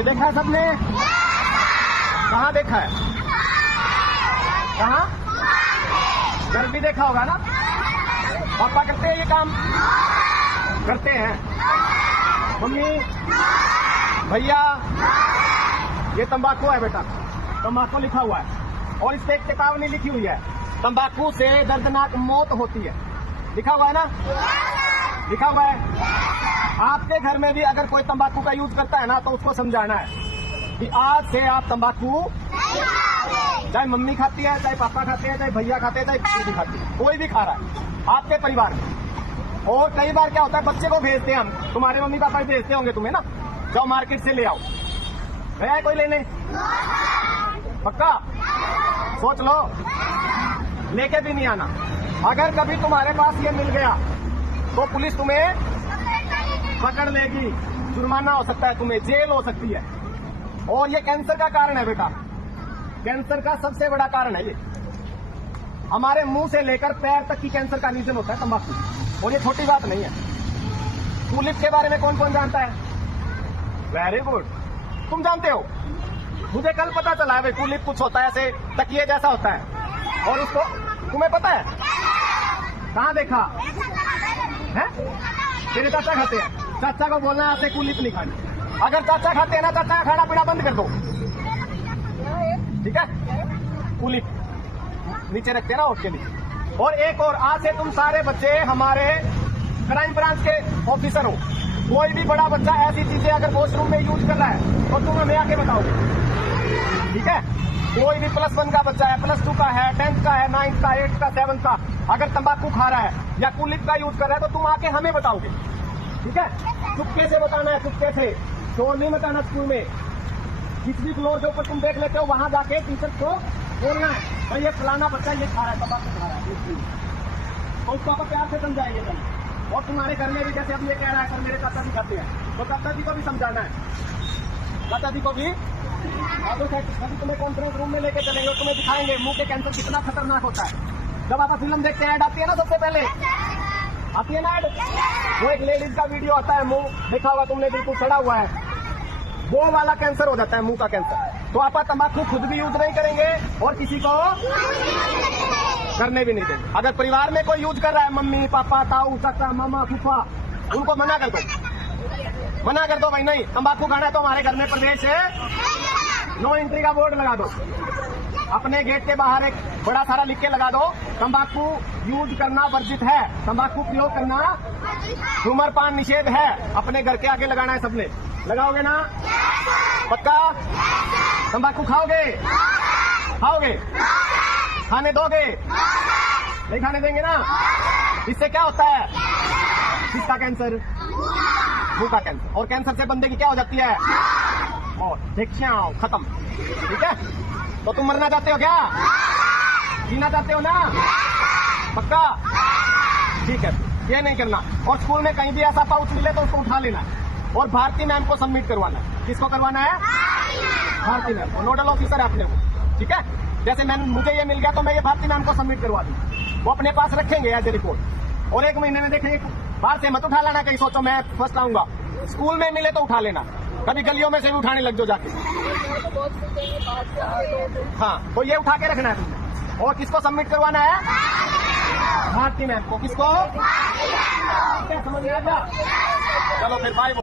ये देखा है सबने? कहाँ देखा है? कहाँ? घर भी देखा होगा ना? पापा करते हैं ये काम? करते हैं। मम्मी, भैया, ये तंबाकू है बेटा, तंबाकू लिखा हुआ है और इस पे एक चेतावनी लिखी हुई है, तंबाकू से दर्दनाक मौत होती है। लिखा हुआ है ना? लिखा हुआ है। आपके घर में भी अगर कोई तंबाकू का यूज करता है ना तो उसको समझाना है कि आज से आप तंबाकू, चाहे मम्मी खाती है, चाहे पापा खाते हैं, चाहे भैया खाते हैं, चाहे बीवी खाती है, कोई भी खा रहा है आपके परिवार में। और कई बार क्या होता है, बच्चे को भेजते हैं हम, तुम्हारे मम्मी पापा भेजते होंगे तुम्हें ना, जाओ मार्केट से ले आओ। गया है कोई लेने? पक्का? सोच लो, लेके भी नहीं आना। अगर कभी तुम्हारे पास ये मिल गया तो पुलिस तुम्हें पकड़ लेगी, जुर्माना हो सकता है, तुम्हें जेल हो सकती है। और ये कैंसर का कारण है बेटा, कैंसर का सबसे बड़ा कारण है ये। हमारे मुंह से लेकर पैर तक की कैंसर का रीजन होता है तंबाकू, और ये छोटी बात नहीं है। टूलिप के बारे में कौन कौन जानता है? वेरी गुड, तुम जानते हो? मुझे कल पता चला है भाई, टूलिप कुछ होता है ऐसे तकिए जैसा होता है, और उसको तुम्हें पता है? कहाँ देखा है? तेरे चाचा खाते हैं, चाचा को बोलना है ऐसे टूलिप नहीं खानी। अगर चाचा खाते हैं ना, चाचा का खाना पीना बंद कर दो, ठीक है? टूलिप नीचे रखते हैं ना उसके लिए। और एक और, आज से तुम सारे बच्चे हमारे क्राइम ब्रांच के ऑफिसर हो। कोई भी बड़ा बच्चा ऐसी चीजें अगर वॉशरूम में यूज कर रहा है तो तुम हमें आके बताओगे, ठीक है? कोई भी +1 का बच्चा है, +2 का है, 10th का है, 9th का, 8th का, 7th का, अगर तंबाकू खा रहा है या टूलिप का यूज कर रहा है तो तुम आके हमें बताओगे, ठीक है? चुपके से बताना है, चुपके से, शोर नहीं मचाना। स्कूल में जिस भी फ्लोर के ऊपर तुम देख लेते हो वहां जाके टीचर को बोलना है भाई ये फलाना बच्चा ये खा रहा है, तंबाकू खा रहा है, तो उसको आप प्यार से समझाएंगे तुम। और तुम्हारे घर में भी जैसे अब ये कह रहा है सर मेरे चाचा जी खाते हैं, तो चाचा जी को भी समझाना है, चाचा जी को भी। कभी तुम्हें कॉन्फ्रेंस रूम में लेके चलेंगे और तुम्हें दिखाएंगे मुंह के कैंसर कितना खतरनाक होता है। जब आप फिल्म देखते हैं, ऐड आती है ना, सबसे पहले आती है ना ऐड, वो एक लेडीज का वीडियो आता है, मुंह देखा होगा तुमने, बिल्कुल सड़ा हुआ है, वो वाला कैंसर हो जाता है, मुंह का कैंसर। तो आप तंबाकू खुद भी यूज नहीं करेंगे और किसी को करने भी नहीं देंगे। अगर परिवार में कोई यूज कर रहा है, मम्मी पापा, ताऊ चाचा मामा फूफा, उनको मना कर दो, मना कर दो भाई, नहीं तंबाकू खाना है तो हमारे घर में प्रवेश है, नो एंट्री का बोर्ड लगा दो। अपने गेट के बाहर एक बड़ा सारा लिख के लगा दो, तंबाकू यूज करना वर्जित है, तंबाकू प्रयोग करना, धूम्रपान निषेध है। अपने घर के आगे लगाना है सबने, लगाओगे ना? पक्का? तंबाकू खाओगे? खाओगे? खाने दोगे? नहीं खाने देंगे ना? इससे क्या होता है? किसका कैंसर? मुंह का कैंसर। और कैंसर से बंदे की क्या हो जाती है? और देखिए खत्म, ठीक है? तो तुम मरना चाहते हो क्या? जीना चाहते हो ना? पक्का? ठीक है, ये नहीं करना। और स्कूल में कहीं भी ऐसा पाउच मिले तो उसको उठा लेना और भारती मैम को सबमिट करवाना है। किसको करवाना है? भारती मैम को, नोडल ऑफिसर है अपने को, ठीक है? जैसे मुझे ये मिल गया तो मैं ये भारती मैम को सबमिट करवा दूं, वो अपने पास रखेंगे एज ए रिपोर्ट। और 1 महीने में देखेंगे, बाहर से मत उठा लेना, कहीं सोचो मैं फर्स्ट आऊंगा। स्कूल में मिले तो उठा लेना, कभी गलियों में से भी उठाने लग जाओ जाके। हाँ, तो ये उठा के रखना है तुमने। और किसको सबमिट करवाना है? भारती मैम को। किसको? समझ में आ गया? चलो फिर बाय।